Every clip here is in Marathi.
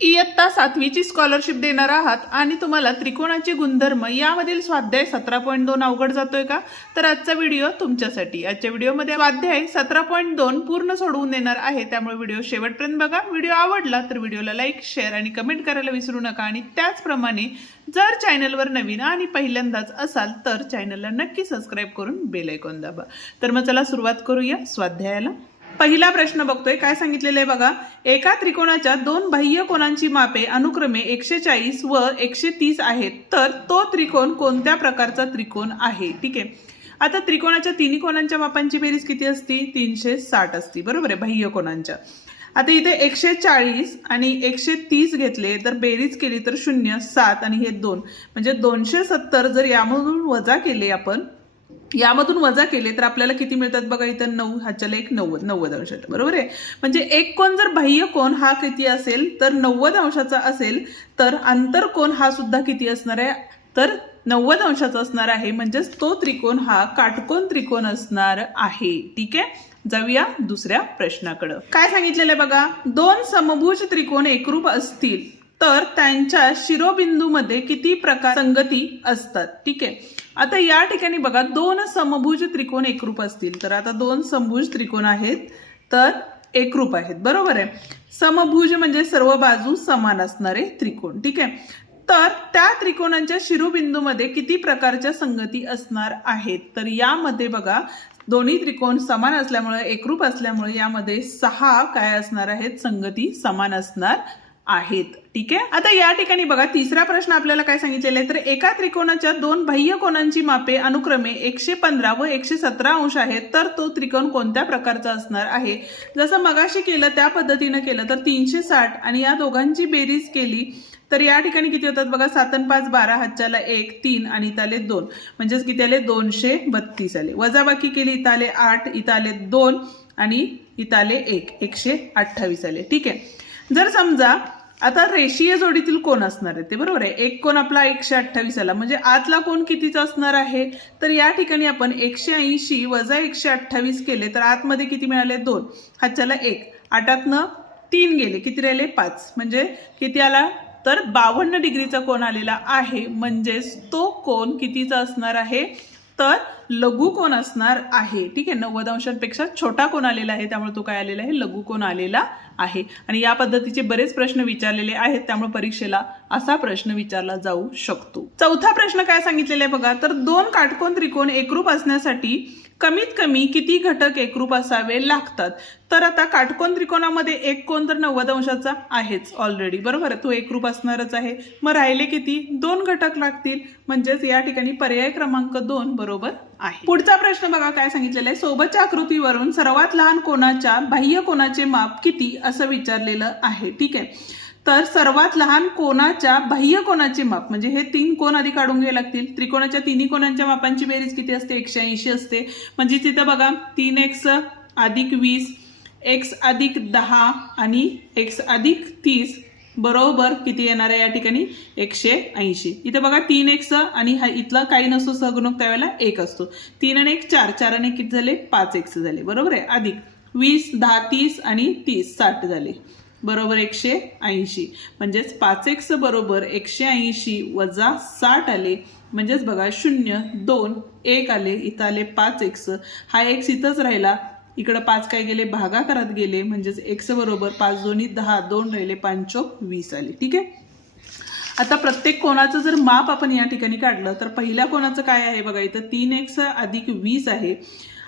इयत्ता 7वीची स्कॉलरशिप देणार आहात आणि तुम्हाला त्रिकोणाचे गुणधर्म यामधील स्वाध्याय 17.2 अवघड जातोय का? तर आजचा व्हिडिओ तुमच्यासाठी. आजच्या व्हिडिओमध्ये स्वाध्याय 17.2 पूर्ण सोडवून देणार आहे, त्यामुळे व्हिडिओ शेवटपर्यंत बघा. व्हिडिओ आवडला तर व्हिडिओला लाईक, शेअर आणि कमेंट करायला विसरू नका. आणि त्याचप्रमाणे जर चॅनलवर नवीन आणि पहिल्यांदाच असाल तर चॅनलला नक्की सबस्क्राईब करून बेल आयकॉन दाबा. तर मग चला सुरुवात करूया स्वाध्यायाला. पहिला प्रश्न बघतोय, काय सांगितलेलं आहे बघा. एका त्रिकोणाच्या दोन बाह्य कोनांची मापे अनुक्रमे 140 व 130 आहेत, तर तो त्रिकोण कोणत्या प्रकारचा त्रिकोण आहे? ठीक आहे. आता त्रिकोणाच्या तिन्ही कोनांच्या मापांची बेरीज किती असती? 360 असती, बरोबर आहे, बाह्य कोनांच्या. आता इथे 140 आणि 130 घेतले तर बेरीज केली तर 0, 7 आणि हे 2 म्हणजे 270. जर यामधून वजा केले तर आपल्याला किती मिळतात बघा. इथं 9 हाच्याला एक 90 अंश, बरोबर आहे. म्हणजे एक कोण जर बाह्य कोण हा किती असेल तर 90 अंशाचा असेल, तर आंतर कोण हा सुद्धा किती असणार आहे? तर 90 अंशाचा असणार आहे. म्हणजेच तो त्रिकोण हा काटकोन त्रिकोण असणार आहे. ठीक आहे. जाऊया दुसऱ्या प्रश्नाकडे. काय सांगितलेलं आहे बघा. दोन समभुज त्रिकोण एकरूप असतील तर त्यांच्या शिरोबिंदूमध्ये किती प्रकार संगती असतात? ठीक आहे. आता या ठिकाणी बघा, दोन समभुज त्रिकोण एकरूप असतील तर आता दोन समभुज त्रिकोण आहेत तर एकरूप आहेत, बरोबर आहे. समभुज म्हणजे सर्व बाजू समान असणारे त्रिकोण. ठीक आहे. तर त्या त्रिकोणांच्या शिरोबिंदूमध्ये किती प्रकारच्या संगती असणार आहेत? तर यामध्ये बघा, दोन्ही त्रिकोण समान असल्यामुळे, एकरूप असल्यामुळे यामध्ये 6 काय असणार आहेत? संगती समान असणार आहेत. ठीक आहे. आता या ठिकाणी बघा, तिसरा प्रश्न आपल्याला काय सांगितलेला आहे. तर एका त्रिकोणाच्या दोन बाह्य कोनांची मापे अनुक्रमे 115 व 117 अंश आहेत, तर तो त्रिकोण कोणत्या प्रकारचा असणार आहे? जसं मगाशी केलं त्या पद्धतीनं केलं तर 360 आणि या दोघांची बेरीज केली तर या ठिकाणी किती होतात बघा. 7 आणि 5 12, हातच्याला 1 3 आणि इथं आले 2 म्हणजेच किती आले? 232 आले. वजाबाकी केली, इथं आले 8, इथं आले 2 आणि इथं आले 1 128 आले. ठीक आहे. जर समजा आता रेषीय जोडीतील कोण असणार आहे ते, बरोबर आहे. एक कोण आपला 128 आला, म्हणजे आतला कोण कितीचा असणार आहे? तर या ठिकाणी आपण 180 वजा 128 केले तर आतमध्ये किती मिळाले? 2, हातच्याला 1, 8तनं 3 गेले, किती राहिले? 5. म्हणजे किती आला? तर 52 डिग्रीचा कोण आलेला आहे. म्हणजेच तो कोण कितीचा असणार आहे? तर लघु कोण असणार आहे. ठीक आहे. 90 अंशांपेक्षा छोटा कोण आलेला आहे, त्यामुळे तो काय आलेला आहे? लघु कोण आलेला आहे. आणि या पद्धतीचे बरेच प्रश्न विचारलेले आहेत, त्यामुळे परीक्षेला असा प्रश्न विचारला जाऊ शकतो. चौथा प्रश्न काय सांगितलेला आहे बघा. तर दोन काटकोन त्रिकोण एकरूप असण्यासाठी कमीत कमी किती घटक एकरूप असावे लागतात? तर आता काटकोन त्रिकोणामध्ये एक कोण तर 90 अंशाचा आहेच ऑलरेडी, बरोबर आहे, तो एकरूप असणारच आहे. मग राहिले किती? 2 घटक लागतील. म्हणजेच या ठिकाणी पर्याय क्रमांक 2 बरोबर आहे. पुढचा प्रश्न बघा, काय सांगितलेलं आहे. सोबतच्या आकृतीवरून सर्वात लहान कोणाच्या बाह्य कोनाचे माप किती असं विचारलेलं आहे. ठीक आहे. तर सर्वात लहान कोणाच्या बाह्य कोनाचे माप म्हणजे हे 3 कोण आधी काढून घ्यावे लागतील. त्रिकोणाच्या तिन्ही कोनांच्या मापांची बेरीज किती असते? 180 असते. म्हणजे तिथं बघा 3x अधिक 20, x अधिक 10 आणि x अधिक 30 बरोबर किती येणार आहे या ठिकाणी? 180. इथे बघा 3x आणि हा इथला काही नसतो सहगुणक, त्यावेळेला 1 असतो. 3 आणि 1 4, 4 आणि 1 किती झाले? 5x झाले, बरोबर आहे. अधिक 20 10 30 आणि 30 60 झाले, बरोबर 180. म्हणजेच 5x बरोबर 180 वजा 60 आले. म्हणजेच बघा 0 2 1 आले, इथं आले 5x, हा x इथंच राहिला, इकडं 5 काय गेले? भागाकारात गेले. म्हणजेच x बरोबर 5 2 10, 2 राहिले, 5 20 आले. ठीक आहे. आता प्रत्येक कोणाचं जर माप आपण या ठिकाणी काढलं तर पहिल्या कोणाचं काय आहे बघा. इथं 3x अधिक 20 आहे.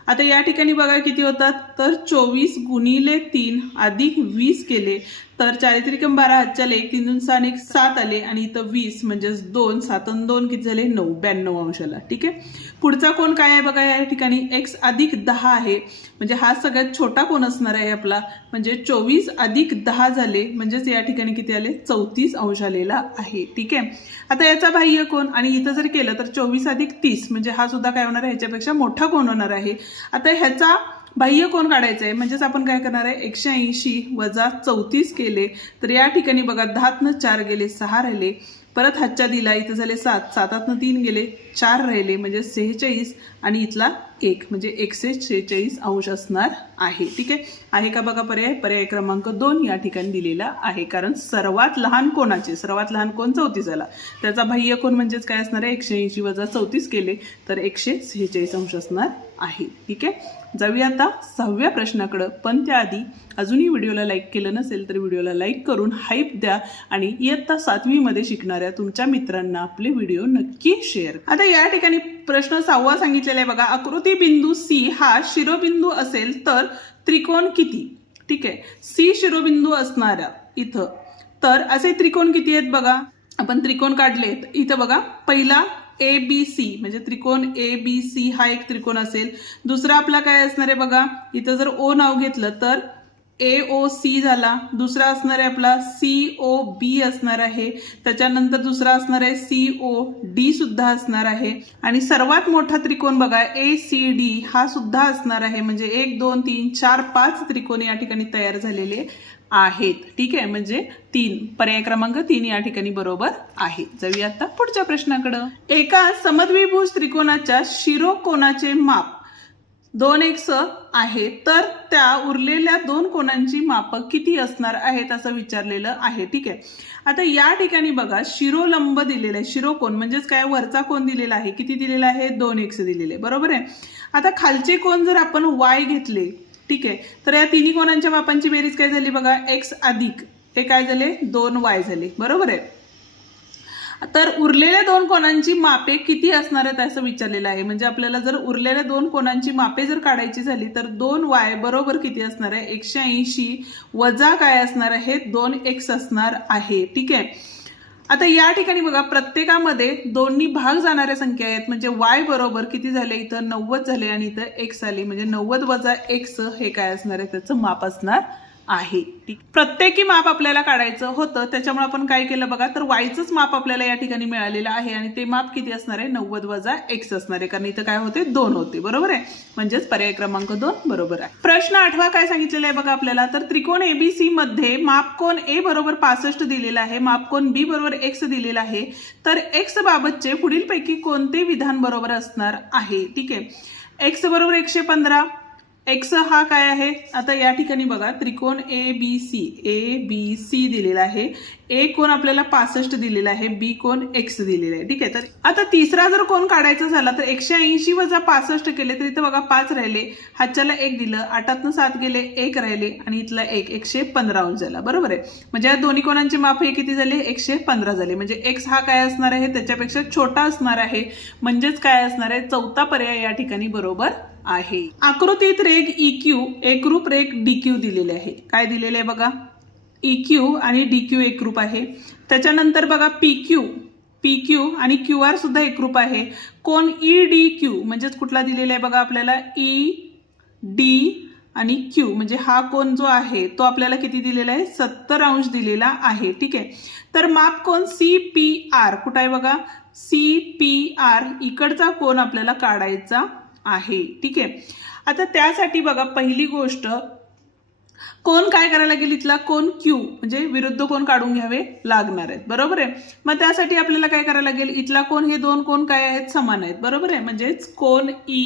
आता या ठिकाणी बघा किती होतात? तर 24 गुणिले 3 अधिक 20 केले तर 4 त्रिकम 12, हातच्याला 1 3 2 6 आणि 7 आले आणि इथं 20 म्हणजेच 2 7 आणि 2 किती झाले? 9 92 अंशाला. ठीक आहे. पुढचा कोण काय आहे बघा. या ठिकाणी x अधिक 10 आहे, म्हणजे हा सगळ्यात छोटा कोण असणार आहे आपला. म्हणजे 24 अधिक 10 झाले, म्हणजेच या ठिकाणी किती आले? 34 अंश आलेला आहे. ठीक आहे. आता याचा बाह्य कोण आणि इथं जर केलं तर 24 अधिक 30 म्हणजे हा सुद्धा काय होणार आहे? ह्याच्यापेक्षा मोठा कोण होणार आहे. आता ह्याचा बाह्य कोण काढायचा आहे, म्हणजेच आपण काय करणार आहे? 180 वजा 34 केले तर या ठिकाणी बघा 10तनं 4 गेले, 6 राहिले, परत हातच्या दिला, इथं झाले 7 7तनं 3 गेले, 4 राहिले, म्हणजे 46 आणि इथला 1 म्हणजे 146 अंश असणार आहे. ठीक आहे का बघा पर्याय? पर्याय क्रमांक 2 या ठिकाणी दिलेला आहे. कारण सर्वात लहान कोण 34 झाला, त्याचा बाह्य कोन म्हणजेच काय असणार आहे? 180 वजा 34 केले तर 146 अंश असणार आहे. ठीक आहे, जाऊया आता 6व्या प्रश्नाकडे. पण त्याआधी अजूनही व्हिडिओला लाईक केलं नसेल तर व्हिडिओला लाईक करून हाईप द्या आणि इयत्ता 7वी मध्ये शिकणाऱ्या तुमच्या मित्रांना आपले व्हिडिओ नक्की शेअर. आता या ठिकाणी प्रश्न 6वा सांगितलेला आहे बघा. आकृती बिंदू सी हा शिरोबिंदू असेल तर त्रिकोण किती? ठीक आहे, सी शिरोबिंदू असणारा इथं तर असे त्रिकोण किती आहेत बघा. आपण त्रिकोण काढले इथं बघा. पहिला ABC म्हणजे त्रिकोण ABC हा एक त्रिकोण असेल. दुसरा आपला काय असणार आहे बघा, इथं जर O नाव घेतलं तर AOC झाला. दुसरा असणार आहे आपला COB असणार आहे. त्याच्यानंतर दुसरा असणार आहे COD सुद्धा असणार आहे. आणि सर्वात मोठा त्रिकोण बघा ACD हा सुद्धा असणार आहे. म्हणजे 1 2 3 4 5 त्रिकोण या ठिकाणी तयार झालेले आहेत. ठीक आहे, म्हणजे 3 पर्याय क्रमांक 3 या ठिकाणी बरोबर आहे. जाऊया आता पुढच्या प्रश्नाकडे. एका समद्विभुज त्रिकोणाच्या शिरोकोनाचे माप 2x आहे तर त्या उरलेल्या 2 कोनांची माप किती असणार आहेत असं विचारलेलं आहे. ठीक आहे, आता या ठिकाणी बघा शिरोलंब दिलेला आहे. शिरोकोन म्हणजेच काय? वरचा कोन दिलेला आहे. किती दिलेला आहे? 2x दिलेले, बरोबर आहे. आता खालचे कोन जर आपण y घेतले, ठीक आहे, तर या तिन्ही कोनांच्या मापांची बेरीज काय झाली बघा? x अधिक हे काय झाले? 2y झाले, बरोबर आहे. तर उरलेल्या 2 कोनांची मापे किती असणार आहेत असं विचारलेलं आहे. म्हणजे आपल्याला जर उरलेल्या 2 कोनांची मापे जर काढायची झाली तर 2y बरोबर किती असणार आहे? 180 वजा काय असणार आहे? 2x असणार आहे. ठीक आहे, आता या ठिकाणी बघा प्रत्येकामध्ये 2नी भाग जाणाऱ्या संख्या आहेत. म्हणजे y बरोबर किती झाले? इथं 90 झाले आणि इथं x आले. म्हणजे 90 वजा x हे काय असणार आहे? त्याचं माप असणार आहे. प्रत्येकी माप आपल्याला काढायचं होतं, त्याच्यामुळे आपण काय केलं बघा, तर वायचंच माप आपल्याला या ठिकाणी मिळालेलं आहे आणि ते माप किती असणार आहे? 90 वजा x असणार आहे. कारण इथं काय होते? 2 होते, बरोबर आहे. म्हणजेच पर्याय क्रमांक 2 बरोबर आहे. प्रश्न 8वा काय सांगितलेला आहे बघा आपल्याला. तर त्रिकोण ABC मध्ये मापकोन A बरोबर 65 दिलेला आहे, मापकोन B बरोबर x दिलेला आहे. तर x बाबतचे पुढीलपैकी कोणते विधान बरोबर असणार आहे? ठीक आहे, x बरोबर 115. x हा काय आहे? आता या ठिकाणी बघा त्रिकोण ABC दिलेला आहे. A कोण आपल्याला 65 दिलेला आहे, B कोण x दिलेला आहे. ठीक आहे, तर आता तिसरा जर कोण काढायचा झाला तर 180 वजा 65 केले तर इथं बघा 5 राहिले, हातच्याला 1 दिलं, 8तनं 7 गेले, 1 राहिले आणि इथला 115 अंश झाला, बरोबर आहे. म्हणजे या दोन्ही कोणांचे माप हे किती झाले? 115 झाले. म्हणजे x हा काय असणार आहे? त्याच्यापेक्षा छोटा असणार आहे. म्हणजेच काय असणार आहे? चौथा पर्याय या ठिकाणी बरोबर आहे. आकृतीत रेघ EQ एकरूप रेघ DQ दिलेले आहे. काय दिलेले आहे बघा? EQ आणि DQ एकरूप आहे. त्याच्यानंतर बघा PQ आणि QR सुद्धा एकरूप आहे. कोण EDQ म्हणजेच कुठला दिलेला आहे बघा आपल्याला? ED आणि Q म्हणजे हा कोण जो आहे तो आपल्याला किती दिलेला आहे? 70 अंश दिलेला आहे. ठीक आहे, तर माप कोण CPR कुठं आहे बघा? CPR इकडचा कोण आपल्याला काढायचा आहे. ठीक आहे, आता त्यासाठी बघा पहिली गोष्ट कोण काय करायला लागेल? इथला कोण Q म्हणजे विरुद्ध कोण काढून घ्यावे लागणार आहेत, बरोबर आहे. मग त्यासाठी आपल्याला काय करायला लागेल? इथला कोण हे 2 कोण काय आहेत? समान आहेत, बरोबर आहे. म्हणजेच कोण E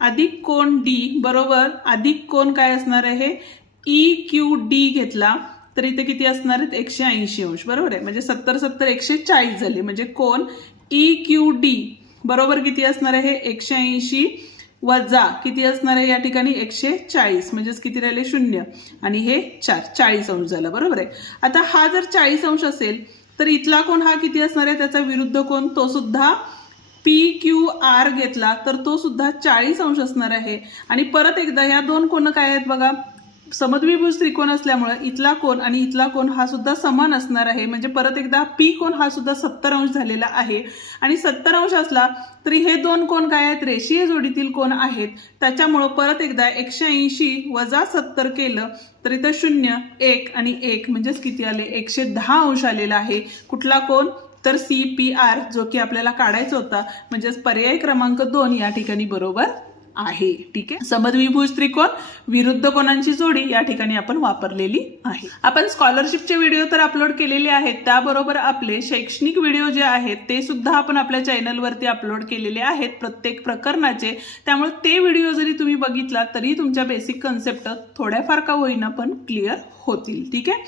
अधिक कोण D बरोबर अधिक कोण काय असणार आहे? EQD घेतला तर इथे किती असणार आहेत? 180 अंश, बरोबर आहे. म्हणजे 70 70 140 झाले. म्हणजे कोण EQD बरोबर किती असणार आहे? 180 वजा किती असणार आहे या ठिकाणी? 140 म्हणजेच किती राहिले? 0 आणि हे 40 अंश झाला, बरोबर आहे. आता हा जर 40 अंश असेल तर इथला कोण हा किती असणार आहे? त्याचा विरुद्ध कोण तो सुद्धा PQR घेतला तर तो सुद्धा 40 अंश असणार आहे. आणि परत एकदा या 2 कोण काय आहेत बघा? समद्विभुज त्रिकोण असल्यामुळे इथला कोण आणि इथला कोण हा सुद्धा समान असणार आहे. म्हणजे परत एकदा P कोण हा सुद्धा 70 अंश झालेला आहे आणि 70 अंश असला तरी हे 2 कोण काय आहेत? रेषीय जोडीतील कोण आहेत. त्याच्यामुळे परत एकदा 180 वजा 70 केलं तर इथं 0 1 आणि 1 म्हणजेच किती आले? 110 अंश आलेला आहे. कुठला कोण? तर CPR जो की आपल्याला काढायचा होता. म्हणजेच पर्याय क्रमांक 2 या ठिकाणी बरोबर आहे. ठीक आहे, समद्विभुज त्रिकोण विरुद्ध कोणांची जोडी या ठिकाणी आपण वापरलेली आहे. आपण स्कॉलरशिपचे व्हिडिओ तर अपलोड केलेले आहेत, त्याबरोबर आपले शैक्षणिक व्हिडिओ जे आहेत ते सुद्धा आपण आपल्या चॅनलवरती अपलोड केलेले आहेत प्रत्येक प्रकरणाचे. त्यामुळे ते व्हिडिओ जरी तुम्ही बघितला तरी तुमच्या बेसिक कन्सेप्ट थोड्याफार का होईना पण क्लिअर होतील. ठीक आहे,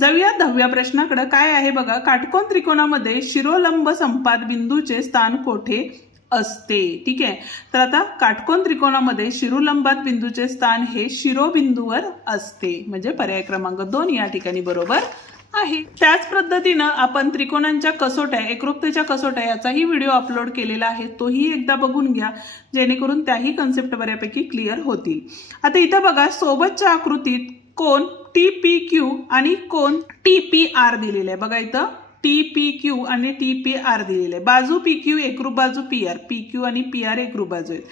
जाऊया 10व्या प्रश्नाकडे. काय आहे बघा, काटकोन त्रिकोणामध्ये शिरोलंब संपात बिंदूचे स्थान कोठे असते. ठीक आहे, तर आता काटकोन त्रिकोणामध्ये शिरोलंबात बिंदूचे स्थान हे शिरोबिंदूवर असते, म्हणजे पर्याय क्रमांक 2 या ठिकाणी बरोबर आहे. त्याच पद्धतीनं आपण त्रिकोणांच्या कसोट्या, एकरूपतेच्या कसोट्या याचाही व्हिडिओ अपलोड केलेला आहे, तोही एकदा बघून घ्या जेणेकरून त्याही कन्सेप्ट बऱ्यापैकी क्लिअर होतील. आता इथं बघा, सोबतच्या आकृतीत कोन TPQ आणि कोन TPR दिलेले आहे. बघा इथं TPQ आणि TPR दिलेले आहे. बाजू PQ एकरूप बाजू PR, PQ आणि PR एकरूप बाजू आहेत.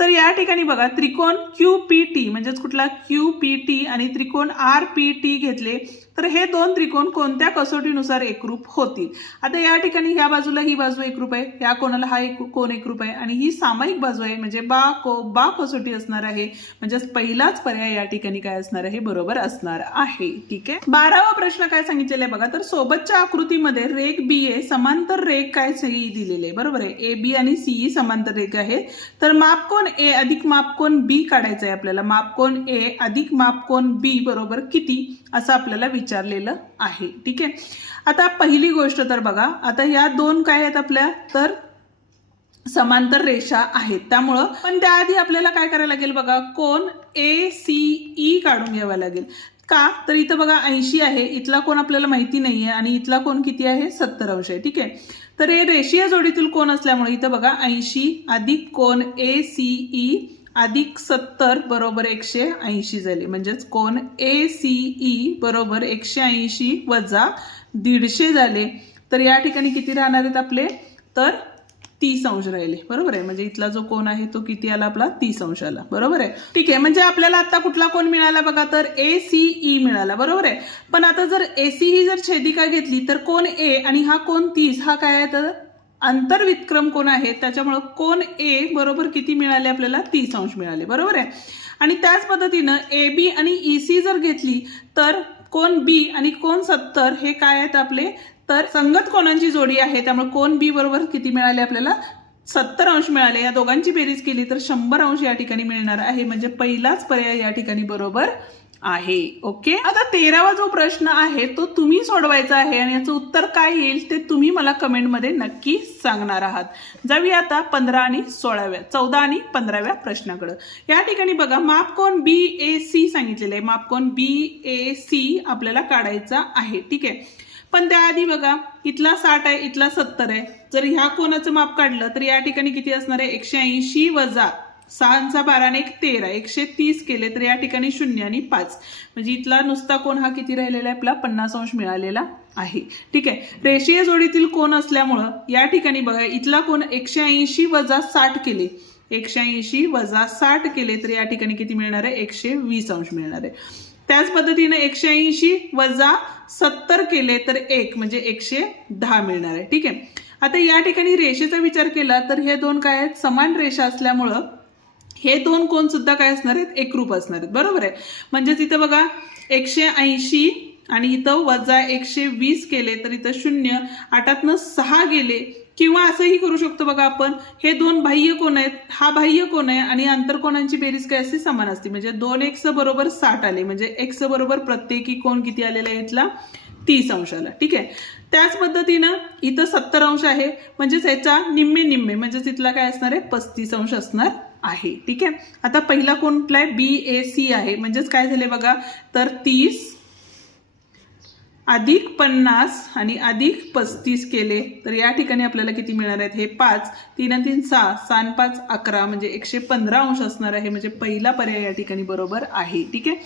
तर या ठिकाणी बघा, त्रिकोण QPT म्हणजेच कुठला QPT आणि त्रिकोण RPT घेतले तर हे दोन त्रिकोण कोणत्या कसोटीनुसार एकरूप होतील. आता या ठिकाणी ह्या बाजूला ही बाजू एकरूप आहे, या कोणाला हा कोण एकरूप आहे आणि ही सामायिक बाजू आहे, म्हणजे बा कसोटी असणार आहे. म्हणजे पहिलाच पर्याय या ठिकाणी काय असणार आहे, बरोबर असणार आहे. ठीक आहे, 12वा प्रश्न काय सांगितलेला आहे बघा, तर सोबतच्या आकृतीमध्ये रेख BA समांतर रेख काय CE दिलेले आहे. बरोबर आहे, AB आणि CE समांतर रेख आहे. तर मापकोन A अधिक मापकोन B काढायचा आहे आपल्याला. मापकोन A अधिक मापकोन B बरोबर किती असं आपल्याला विचारलेलं आहे. ठीक आहे, आता पहिली गोष्ट तर बघा, आता या दोन काय आहेत आपल्या, तर समांतर रेषा आहेत. त्यामुळं पण त्याआधी आपल्याला काय करायला लागेल बघा, कोन ACE काढून घ्यावा लागेल. का, तर इथं बघा 80 आहे, इथला कोण आपल्याला माहिती नाहीये आणि इथला कोण किती आहे, 70 अंश आहे. ठीक आहे, तर हे रेषीय जोडीतील कोण असल्यामुळे इथं बघा 80 अधिक कोन ACE अधिक 70 बरोबर 180 झाले. म्हणजेच कोन ACE बरोबर 180 वजा 150 झाले. तर या ठिकाणी किती राहणार आहेत आपले, तर 30 अंश राहिले. बरोबर आहे, म्हणजे इथला जो कोन आहे तो किती आला आपला, 30 अंश आला. बरोबर आहे. ठीक आहे, म्हणजे आपल्याला आता कुठला कोन मिळाला बघा, तर ACE मिळाला. बरोबर आहे, पण आता जर ACE जर छेदिका घेतली तर कोन A आणि हा कोन 30 हा काय आहे, तर अंतर्विक्रम कोण आहे, त्याच्यामुळे कोन A बरोबर किती मिळाले आपल्याला, 30 अंश मिळाले. बरोबर आहे, आणि त्याच पद्धतीनं AB आणि EC जर घेतली तर कोन B आणि कोन 70 हे काय आहेत आपले, तर संगत कोणांची जोडी आहे. त्यामुळे कोन B बरोबर किती मिळाले आपल्याला, 70 अंश मिळाले. या दोघांची बेरीज केली तर 100 अंश या ठिकाणी मिळणार आहे. म्हणजे पहिलाच पर्याय या ठिकाणी बरोबर आहे. ओके, आता 13वा जो प्रश्न आहे तो तुम्ही सोडवायचा आहे आणि याचं उत्तर काय येईल ते तुम्ही मला कमेंटमध्ये नक्की सांगणार आहात. जाऊया आता 14 आणि 15व्या प्रश्नाकडे. या ठिकाणी बघा, मापकोन BAC सांगितलेलं आहे. मापकोन BAC आपल्याला काढायचा आहे. ठीक आहे, पण त्याआधी बघा, इथला 60 आहे, इथला 70 आहे. जर ह्या कोणाचं माप काढलं तर या ठिकाणी किती असणार आहे, 180 वजा 6 12 आणि 13 130 केले तर या ठिकाणी 0 आणि 5, म्हणजे इथला नुसता कोन हा किती राहिलेला आहे आपला, 50 अंश मिळालेला आहे. ठीक आहे, रेषीय जोडीतील कोन असल्यामुळं या ठिकाणी बघा, इथला कोन 180 वजा 60 केले, 180 वजा 60 केले तर या ठिकाणी किती मिळणार आहे, 120 अंश मिळणार आहे. त्याच पद्धतीने 180 वजा 70 केले तर 1 म्हणजे 110 मिळणार आहे. ठीक आहे, आता या ठिकाणी रेषेचा विचार केला तर हे दोन काय आहेत, समान रेषा असल्यामुळं हे दोन कोन सुद्धा काय असणार आहेत, एकरूप असणार आहेत. बरोबर आहे, म्हणजेच इथं बघा 180 आणि इथं वजा 120 केले तर इथं 0, 8तनं 6 गेले. किंवा असंही करू शकतो बघा आपण, हे दोन बाह्य कोन आहेत, हा बाह्य कोन आहे आणि आंतरकोनांची बेरीज काय असते, समान असते. म्हणजे 2x बरोबर 60 आले, म्हणजे x बरोबर प्रत्येकी कोन किती आलेला आहे, इथला 30 अंश आला. ठीक आहे, त्याच पद्धतीनं इथं 70 अंश आहे, म्हणजेच याचा निम्मे निम्मे, म्हणजेच इथला काय असणार आहे, 35 अंश असणार आहे. ठीक आहे, आता पहिला कोन कुठला आहे, BAC आहे. म्हणजेच काय झाले बघा, तर 30 अधिक 50 आणि अधिक 35 केले तर या ठिकाणी आपल्याला किती मिळणार आहेत, हे 5, 3 आणि 3 6, 6 आणि 5 11, म्हणजे 115 अंश असणार आहे. म्हणजे पहिला पर्याय या ठिकाणी बरोबर आहे. ठीक आहे,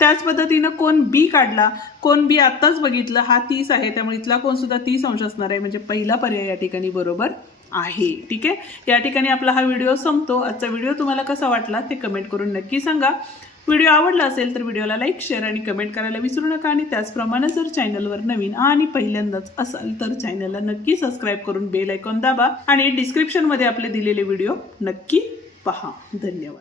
त्याच पद्धतीनं कोन B काढला, कोन B आताच बघितलं, हा 30 आहे, त्यामुळे इथला कोन सुद्धा 30 अंश असणार आहे. म्हणजे पहिला पर्याय या ठिकाणी बरोबर आहे. ठीक आहे, या ठिकाणी आपला हा व्हिडिओ संपतो. आजचा व्हिडिओ तुम्हाला कसा वाटला ते कमेंट करून नक्की सांगा. व्हिडिओ आवडला असेल तर व्हिडिओला लाईक, शेअर आणि कमेंट करायला विसरू नका. आणि त्याचप्रमाणे जर चॅनलवर नवीन आणि पहिल्यांदाच असाल तर चॅनलला नक्की सबस्क्राईब करून बेल आयकॉन दाबा आणि डिस्क्रिप्शनमध्ये आपले दिलेले व्हिडिओ नक्की पहा. धन्यवाद.